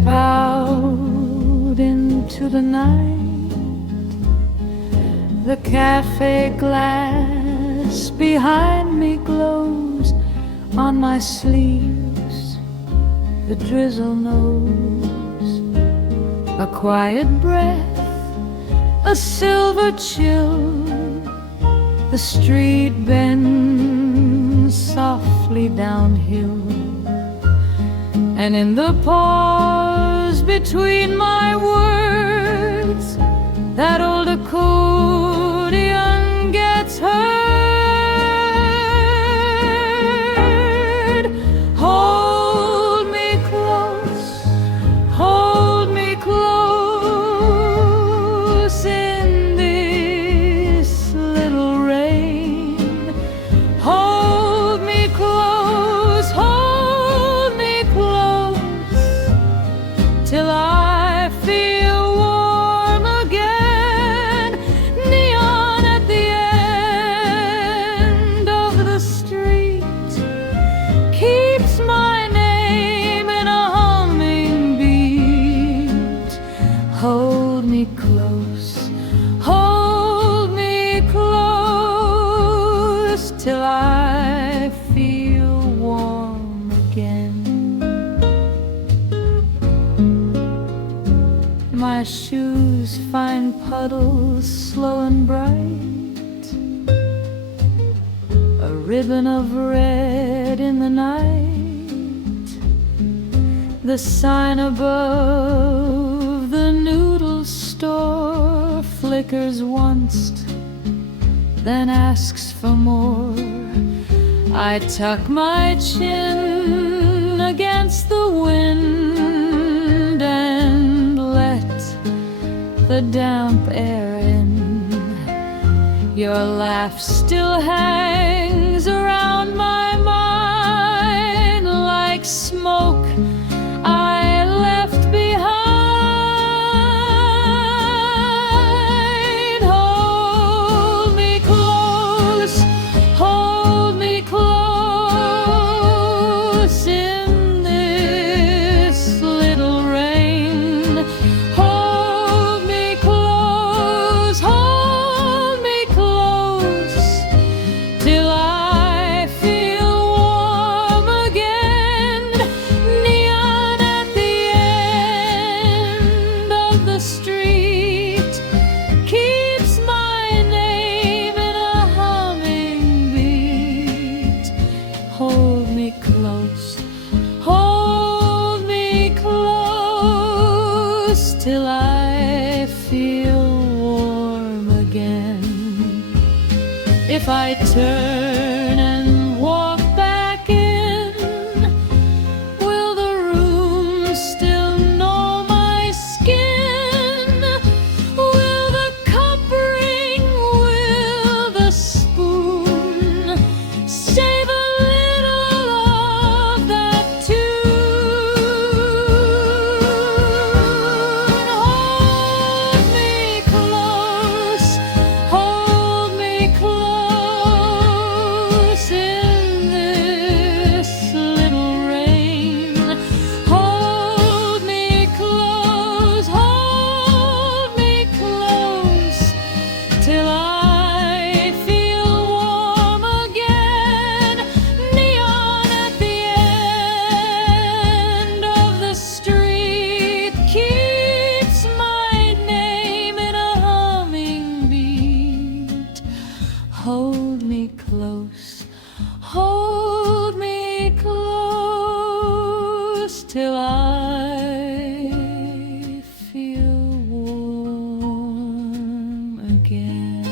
step out into the night, the cafe glass behind me glows on my sleeves. The drizzle knows a quiet breath, a silver chill. The street bends softly downhill, and in the pause between my words, that old accordion gets heard. Hold me close, hold me close in this little rain. Hold me close, hold me close, till I feel warm again. Neon at the end of the street keeps my name in a humming beat. Hold me close, hold me close, till I feel warm again. My shoes find puddles slow and bright, a ribbon of red in the night. The sign above the noodle store flickers once, then asks for more. I tuck my chin against the wind and let the damp air in. Your laugh still hangs around my mind like smoke I left behind. Hold me close, hold me close in this little rain. Hold me close, hold me close, till I feel warm again. Neon at the end of the street keeps my name in a humming beat. Hold me close, hold me close, till I feel warm again. If I turn and walk back in, will the room still know my skin? Will the cup ring? Will the spoon save a little of that tune? Hold me close, hold me close in this little rain. Hold me close, hold me close, till I feel warm again. Neon at the end of the street keeps my name in a humming beat. Hold me close, hold me close, till I feel warm again.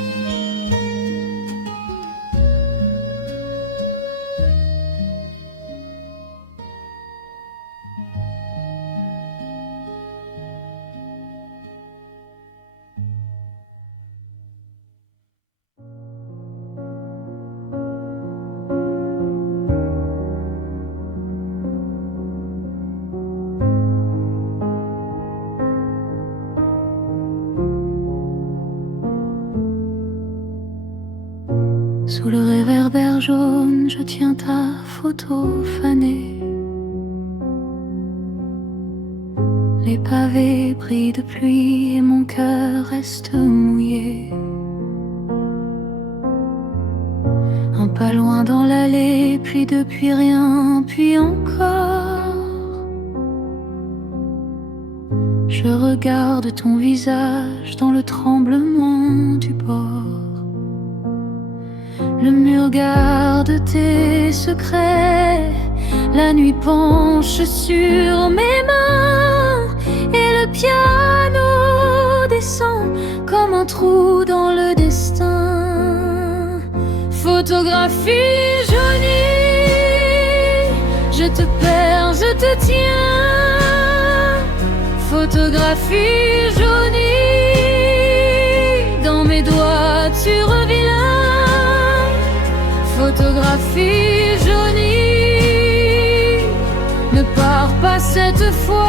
Sous le réverbère jaune, je tiens ta photo fanée. Les pavés brillent de pluie et mon cœur reste mouillé. Un pas loin dans l'allée, puis depuis rien, puis encore. Je regarde ton visage dans le tremblement du bord. Le mur garde tes secrets, la nuit penche sur mes mains et le piano descend comme un trou dans le destin. Photographie jaunie, je te perds, je te tiens. Photographie jaunie, dans mes doigts tu reviens. Photographie jaunie, ne pars pas cette fois.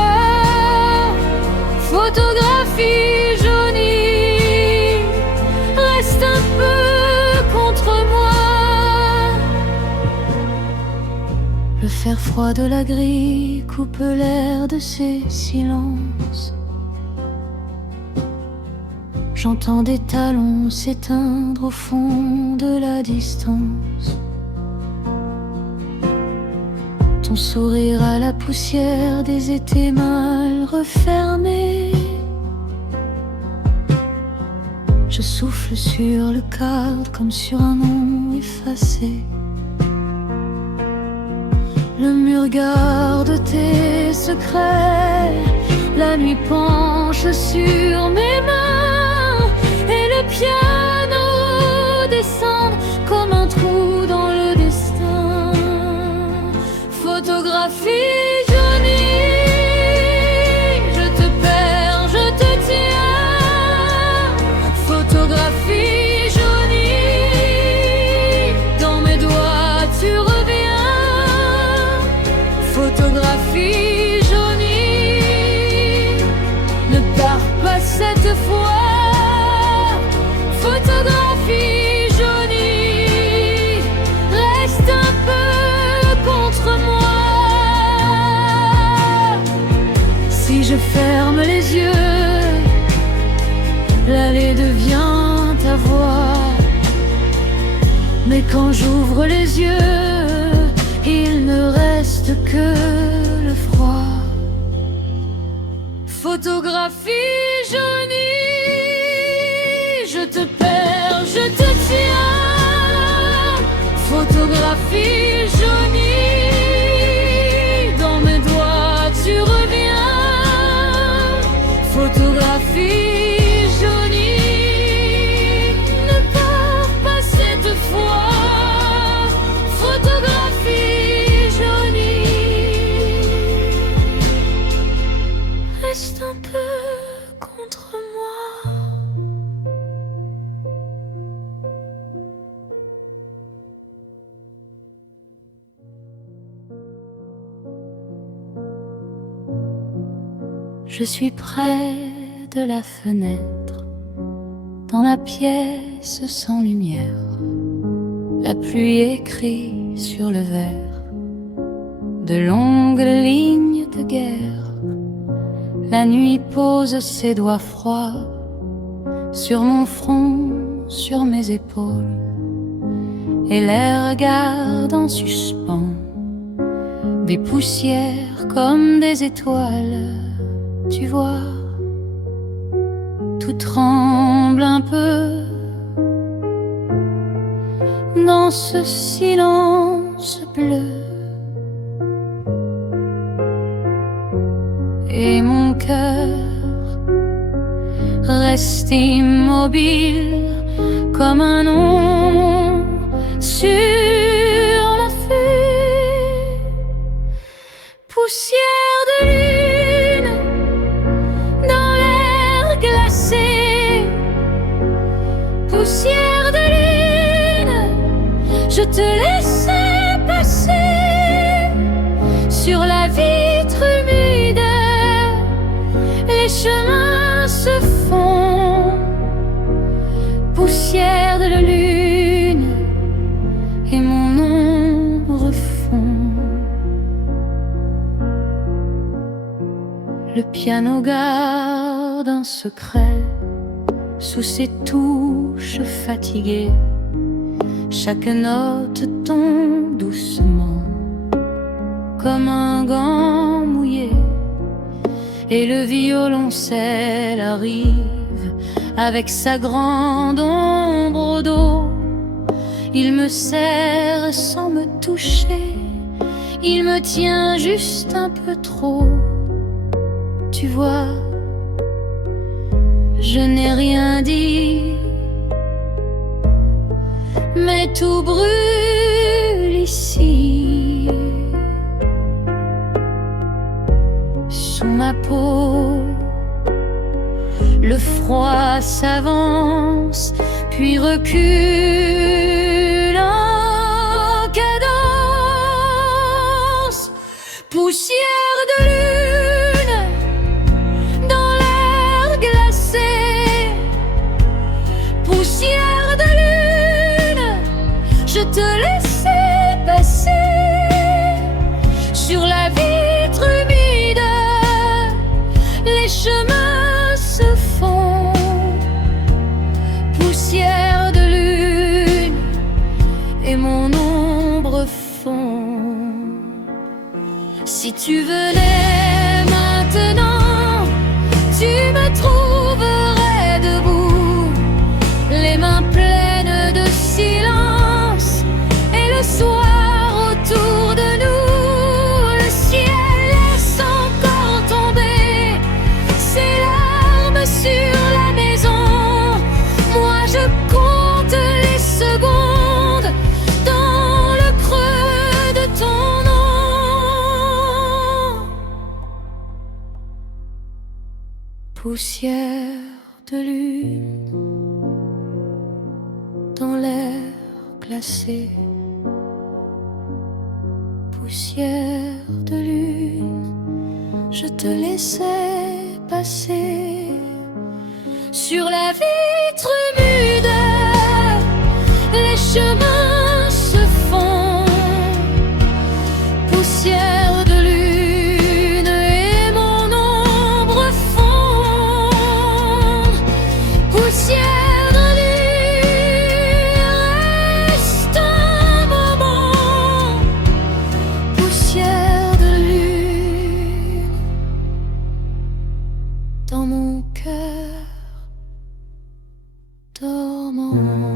Photographie jaunie, reste un peu contre moi. Le fer froid de la grille coupe l'air de ces silences. J'entends des talons s'éteindre au fond de la distance. Ton sourire à la poussière des étés mal refermés. Je souffle sur le cadre comme sur un nom effacé. Le mur garde tes secrets, la nuit penche sur mes mains et le piano descend comme un trou dans le destin. Photographie jaunie, je te perds, je te tiens. Photographie jaunie, dans mes doigts tu reviens. Photographie jaunie, ne pars pas cette fois. Photographie jaunie, reste un peu contre moi. Si je ferme les yeux, l'allée devient ta voix. Mais quand j'ouvre les yeux, il ne reste que le froid. Photographie jaunie, je te perds, je te tiens. Photographie jaunie, dans mes doigts tu reviens. Photographie jaunie, ne pars pas cette fois. Photographie jaunie, reste un peu contre moi. Je suis près de la fenêtre, dans la pièce sans lumière. La pluie écrit sur le verre de longues lignes de guerre. La nuit pose ses doigts froids sur mon front, sur mes épaules, et l'air garde en suspens des poussières comme des étoiles. Tu vois, tout tremble un peu dans ce silence bleu. Et mon cœur reste immobile comme un nom sur l'affût. Poussière de lune dans l'air glacé. Poussière de lune, je te laissais passer sur la vitre humide. Les chemins se font. Poussière de la lune et mon ombre fond. Le piano piano garde un secret sous ses touches fatiguées. Chaque note tombe doucement comme un gant mouillé, et le violoncelle arrive avec sa grande ombre au dos. Il me serre sans me toucher, il me tient juste un peu trop. Tu vois, je n'ai rien dit, mais tout brûle ici. Sous ma peau, le froid s'avance, puis recule en cadence. Poussière de lune dans l'air glacé, poussière de lune, je te laissais passer sur la vitre humide. Les chemins se font poussière de lune et mon ombre fond. Si tu venais maintenant, tu me trouverais debout, les mains pleines de silence, et le soir autour de nous, le ciel laisse encore tomber ses larmes sur la maison. Moi je compte les secondes dans le creux de ton nom. Poussière de lune dans l'air glacé, poussière de lune, je te laissais passer sur la vitre humide. Les chemins se font poussière de lune et mon ombre fond. Poussière de lune, reste un moment. Poussière de lune dans mon cœur dormant.